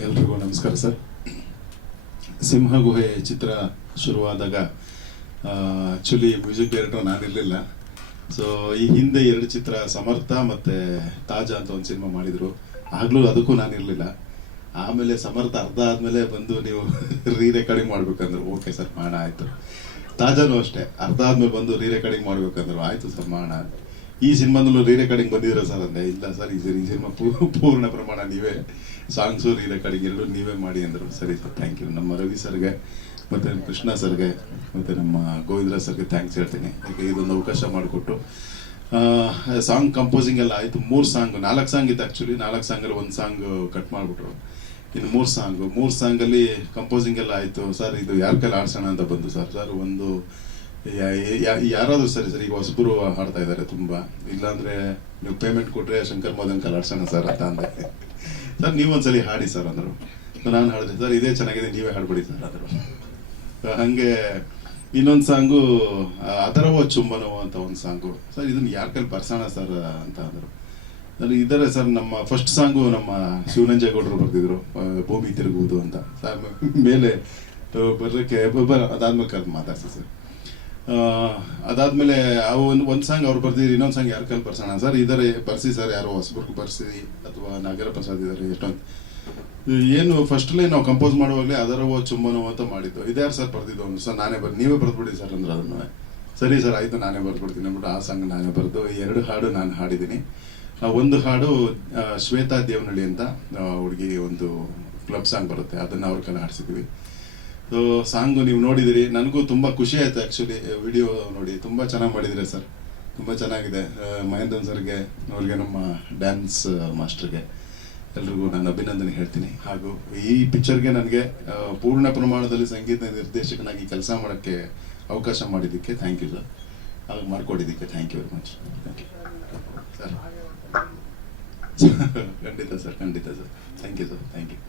ಎಲ್ರಿಗೂ ನಮಸ್ಕಾರ ಸರ್. ಸಿಂಹ ಗುಹೆ ಚಿತ್ರ ಶುರುವಾದಾಗ ಆ್ಯಕ್ಚುಲಿ ಮ್ಯೂಸಿಕ್ ಡೈರೆಕ್ಟರ್ ನಾನಿರಲಿಲ್ಲ ಸೊ ಈ ಹಿಂದೆ ಎರಡು ಚಿತ್ರ ಸಮರ್ಥ ಮತ್ತು ತಾಜಾ ಅಂತ ಒಂದು ಸಿನಿಮಾ ಮಾಡಿದರು. ಆಗಲೂ ಅದಕ್ಕೂ ನಾನಿರಲಿಲ್ಲ ಆಮೇಲೆ ಸಮರ್ಥ ಅರ್ಧ ಆದಮೇಲೆ ಬಂದು ನೀವು ರೀ ರೆಕಾರ್ಡಿಂಗ್ ಮಾಡ್ಬೇಕಂದ್ರು, ಓಕೆ ಸರ್ ಮಾಡ ಆಯಿತು. ತಾಜಾನು ಅಷ್ಟೇ. ಅರ್ಧ ಆದ್ಮೇಲೆ ಬಂದು ರೀ ರೆಕಾರ್ಡಿಂಗ್ ಮಾಡ್ಬೇಕಂದ್ರು, ಆಯಿತು ಸರ್, ಮಾಡೋಣ ಈ ಸಿನಿಮಾದಲ್ಲೂ ರೀ ರೆಕಾರ್ಡಿಂಗ್ ಬಂದಿದ್ದೀರಾ ಸರ್ ಅಂದೆ? ಇಲ್ಲ ಸರ್, ಈ ಈ ಸಿನಿಮಾ ಪೂರ್ಣ ಪ್ರಮಾಣ ನೀವೇ ಸಾಂಗ್ಸು ರೀ ರೆಕಾರ್ಡಿಂಗ್ ಎಲ್ಲರೂ ನೀವೇ ಮಾಡಿ ಅಂದರು. ಸರಿ ಸರ್ ಥ್ಯಾಂಕ್ ಯು ನಮ್ಮ ರವಿ ಸರ್ಗೆ, ಮತ್ತು ಕೃಷ್ಣ ಸರ್ಗೆ, ಮತ್ತು ನಮ್ಮ ಗೋವಿಂದ್ರ ಸರ್ಗೆ ಥ್ಯಾಂಕ್ಸ್ ಹೇಳ್ತೀನಿ. ಯಾಕೆ ಇದೊಂದು ಅವಕಾಶ ಮಾಡಿಕೊಟ್ಟು. ಸಾಂಗ್ ಕಂಪೋಸಿಂಗ್ ಎಲ್ಲ ಆಯಿತು. ಮೂರು ಸಾಂಗ್ ನಾಲ್ಕು ಸಾಂಗ್ ಇತ್ತು ಆ್ಯಕ್ಚುಲಿ ನಾಲ್ಕು ಸಾಂಗಲ್ಲಿ ಒಂದು ಸಾಂಗ್ ಕಟ್ ಮಾಡಿಬಿಟ್ರು. ಇನ್ನು ಮೂರು ಸಾಂಗು ಮೂರು ಸಾಂಗಲ್ಲಿ ಕಂಪೋಸಿಂಗ್ ಎಲ್ಲ ಆಯಿತು. ಸರ್, ಇದು ಯಾರ ಕೈಲಿ ಆಡ್ಸೋಣ ಅಂತ ಬಂದು ಸರ್? ಸರ್, ಒಂದು ಯಾರಾದ್ರೂ ಸರಿ ಸರ್, ಈಗ ಹೊಸಬರು ಹಾಡ್ತಾ ಇದ್ದಾರೆ ತುಂಬಾ. ಇಲ್ಲಾಂದ್ರೆ ನೀವು ಪೇಮೆಂಟ್ ಕೊಟ್ರೆ ಶಂಕರ್ ಮೋದನ್ ಕಲಾಡ್ಸೋಣ ಸರ್ ಅಂತ ಅಂದೆ. ಸರ್, ನೀವೊಂದ್ಸಲಿ ಹಾಡಿ ಸರ್ ಅಂದರು. ನಾನು ಹಾಡಿದೆ. ಸರ್, ಇದೇ ಚೆನ್ನಾಗಿದೆ, ನೀವೇ ಹಾಡ್ಬಿಡಿ ಸರ್ ಅಂದರು. ಹಂಗೆ ಇನ್ನೊಂದು ಸಾಂಗು ಅದರವೋ ಚುಂಬನವೋ ಅಂತ ಒಂದು ಸಾಂಗು. ಸರ್, ಇದನ್ನ ಯಾರ ಕೈಲಿ ಬರ್ಸೋಣ ಸರ್ ಅಂತ ಅಂದರು. ಸರ್ ಇದ್ದಾರೆ ಸರ್, ನಮ್ಮ ಫಸ್ಟ್ ಸಾಂಗು ನಮ್ಮ ಶಿವನಂಜೇಗೌಡರು ಬರ್ತಿದ್ರು ಭೂಮಿ ತಿರುಗುವುದು ಅಂತ. ಸರ್ ಮೇಲೆ ಬರೋಕ್ಕೆ ಅದಾದ್ಮೇಲೆ ಕರೆದು ಮಾತಾಡ್ತೀನಿ ಸರ್. ಅದಾದ್ಮೇಲೆ ಆ ಒಂದು ಒಂದು ಸಾಂಗ್ ಅವ್ರು ಬರ್ದಿದ್ರು ಇನ್ನೊಂದು ಸಾಂಗ್ ಯಾರ ಕೈಲಿ ಬರ್ಸೋಣ? ಸರ್, ಇದಾರೆ ಬರ್ಸಿ ಸರ್, ಯಾರೋ ಹೊಸಬರ್ಗು ಬರ್ಸಿ ಅಥವಾ ನಾಗರ ಪ್ರಸಾದ್ ಇದ್ದಾರೆ ಎಷ್ಟೊಂದು. ಏನು ಫಸ್ಟ್ಲೇ ನಾವು ಕಂಪೋಸ್ ಮಾಡುವಾಗಲೇ ಅದರವೋ ಚುಂಬನೋ ಅಂತ ಮಾಡಿದ್ದು. ಇದ್ಯಾರು ಸರ್ ಬರ್ದಿದ್ದು ಒಂದು ಸರ್, ನಾನೇ ಬರ್, ನೀವೇ ಬರ್ದ್ಬಿಡಿ ಸರ್ ಅಂದ್ರೆ ಅದನ್ನು. ಸರಿ ಸರ್, ಆಯಿತು, ನಾನೇ ಬರ್ದ್ಬಿಡ್ತೀನಿ ಅಂದ್ಬಿಟ್ಟು ಆ ಸಾಂಗ್ ನಾನೇ ಬರೆದು, ಎರಡು ಹಾಡು ನಾನು ಹಾಡಿದ್ದೀನಿ. ಒಂದು ಹಾಡು ಶ್ವೇತಾ ದೇವನಳ್ಳಿ ಅಂತ ಹುಡುಗಿ ಒಂದು ಕ್ಲಬ್ ಸಾಂಗ್ ಬರುತ್ತೆ, ಅದನ್ನು ಅವ್ರ ಕೈಲಿ ಹಾಡಿಸಿದ್ವಿ. ಸೊ ಸಾಂಗು ನೀವು ನೋಡಿದಿರಿ, ನನಗೂ ತುಂಬ ಖುಷಿ ಆಯ್ತು ಆ್ಯಕ್ಚುಲಿ ವಿಡಿಯೋ ನೋಡಿ. ತುಂಬ ಚೆನ್ನಾಗಿ ಮಾಡಿದಿರಿ ಸರ್ ತುಂಬ ಚೆನ್ನಾಗಿದೆ. ಮಹೇಂದ್ರನ್ ಸರ್ಗೆ ಅವ್ರಿಗೆ ನಮ್ಮ ಡ್ಯಾನ್ಸ್ ಮಾಸ್ಟರ್ಗೆ ಎಲ್ರಿಗೂ ನಾನು ಅಭಿನಂದನೆ ಹೇಳ್ತೀನಿ. ಹಾಗೂ ಈ ಪಿಕ್ಚರ್ಗೆ ನನಗೆ ಪೂರ್ಣ ಪ್ರಮಾಣದಲ್ಲಿ ಸಂಗೀತ ನಿರ್ದೇಶಕನಾಗಿ ಕೆಲಸ ಮಾಡೋಕ್ಕೆ ಅವಕಾಶ ಮಾಡಿದ್ದಕ್ಕೆ ಥ್ಯಾಂಕ್ ಯು ಸರ್ ಹಾಗೆ ಮಾಡಿಕೊಡಿದ್ದಕ್ಕೆ thank you very much thank you sir ಖಂಡಿತ ಸರ್ ಖಂಡಿತ sir thank you sir thank you